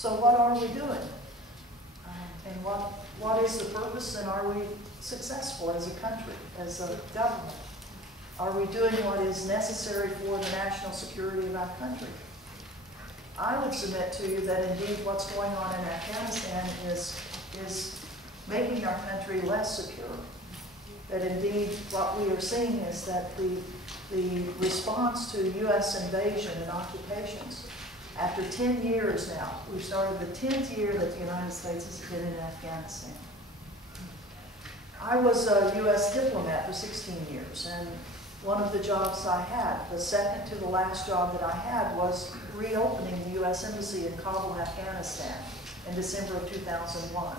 So what are we doing? And what is the purpose, and are we successful as a country, as a government? Are we doing what is necessary for the national security of our country? I would submit to you that indeed what's going on in Afghanistan is making our country less secure. That indeed what we are seeing is that the response to U.S. invasion and occupations, after 10 years now, we've started the 10th year that the United States has been in Afghanistan. I was a U.S. diplomat for 16 years, and one of the jobs I had, the second to the last job that I had, was reopening the U.S. Embassy in Kabul, Afghanistan in December of 2001.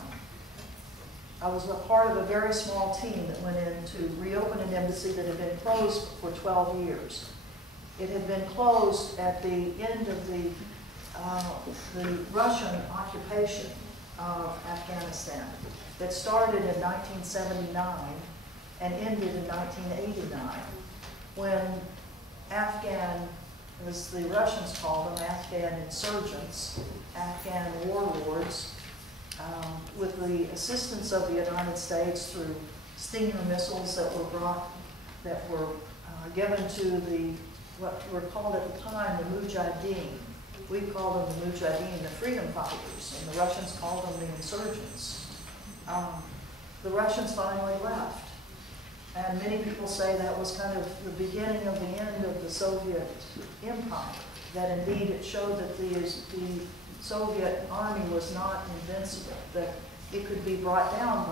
I was a part of a very small team that went in to reopen an embassy that had been closed for 12 years. It had been closed at the end of the Russian occupation of Afghanistan that started in 1979 and ended in 1989, when Afghan, as the Russians called them, Afghan insurgents, Afghan warlords, with the assistance of the United States through Stinger missiles that were given to what were called at the time the Mujahideen. We called them the Mujahideen, the freedom fighters, and the Russians called them the insurgents. The Russians finally left. And many people say that was kind of the beginning of the end of the Soviet empire, that indeed it showed that the Soviet army was not invincible, that it could be brought down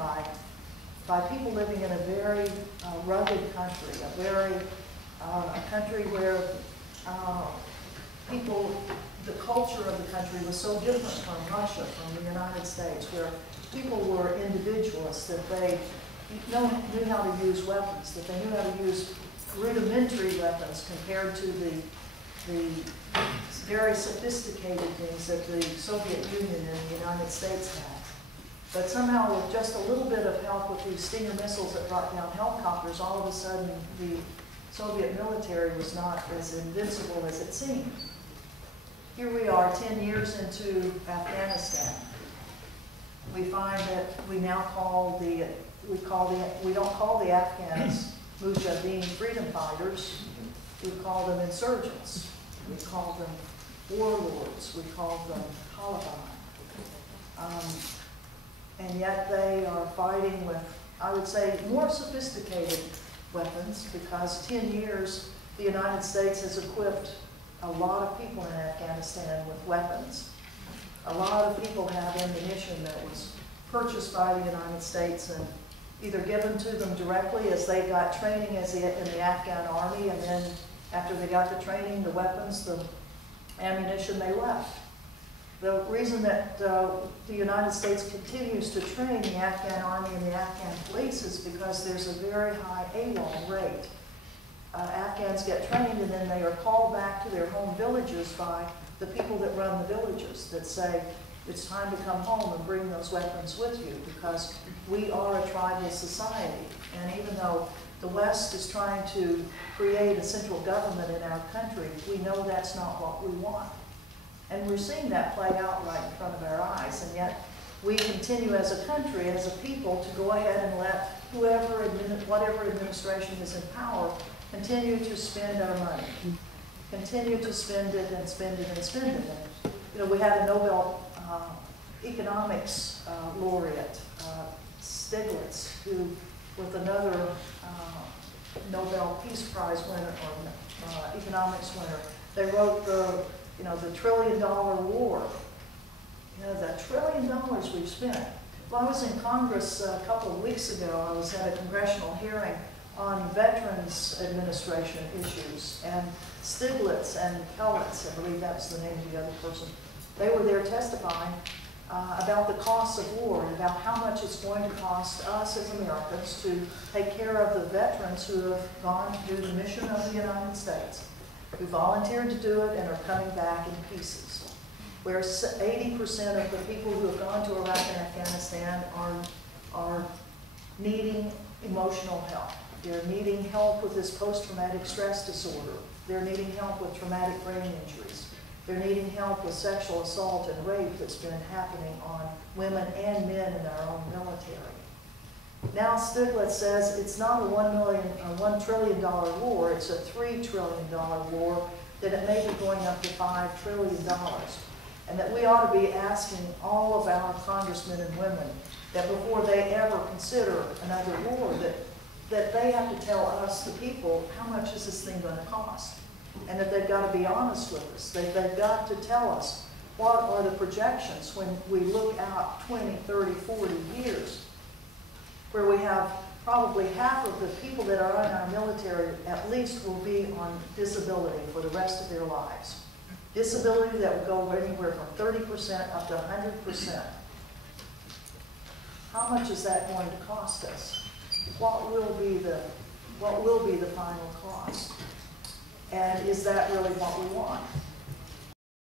by people living in a very rugged country, a country where the culture of the country was so different from Russia, from the United States, where people were individualists, that they knew how to use weapons, that they knew how to use rudimentary weapons compared to the very sophisticated things that the Soviet Union and the United States had. But somehow, with just a little bit of help with these Stinger missiles that brought down helicopters, all of a sudden the Soviet military was not as invincible as it seemed. Here we are 10 years into Afghanistan. We find that we now we don't call the Afghans Mujahideen freedom fighters, we call them insurgents. We call them warlords. We call them Taliban. And yet they are fighting with, I would say, more sophisticated weapons, because 10 years the United States has equipped a lot of people in Afghanistan with weapons. A lot of people have ammunition that was purchased by the United States and either given to them directly as they got training in the Afghan army, and then after they got the training, the weapons, the ammunition, they left. The reason that the United States continues to train the Afghan army and the Afghan police is because there's a very high AWOL rate. Afghans get trained and then they are called back to their home villages by the people that run the villages, that say, it's time to come home and bring those weapons with you, because we are a tribal society. And even though the West is trying to create a central government in our country, we know that's not what we want. And we're seeing that play out right in front of our eyes, and yet we continue as a country, as a people, to go ahead and let whatever administration is in power continue to spend our money, continue to spend it and spend it and spend it. And, you know, we had a Nobel economics laureate, Stiglitz, who, with another Nobel Peace Prize winner or economics winner, they wrote the $1 trillion war. You know, the $1 trillion we've spent. Well, I was in Congress a couple of weeks ago. I was at a congressional hearing on Veterans Administration issues, and Stiglitz and Kellitz, I believe that's the name of the other person, they were there testifying about the costs of war and about how much it's going to cost us as Americans to take care of the veterans who have gone to do the mission of the United States, who volunteered to do it and are coming back in pieces. Where 80% of the people who have gone to Iraq and Afghanistan are needing emotional help. They're needing help with this post-traumatic stress disorder. They're needing help with traumatic brain injuries. They're needing help with sexual assault and rape that's been happening on women and men in our own military. Now Stiglitz says it's not a $1 trillion war, it's a $3 trillion war, that it may be going up to $5 trillion. And that we ought to be asking all of our congressmen and women that before they ever consider another war, that they have to tell us, the people, how much is this thing going to cost? And that they've got to be honest with us. They've got to tell us what are the projections when we look out 20, 30, 40 years, where we have probably half of the people that are in our military at least will be on disability for the rest of their lives. Disability that will go anywhere from 30% up to 100%. How much is that going to cost us? What will be the final cost? And is that really what we want?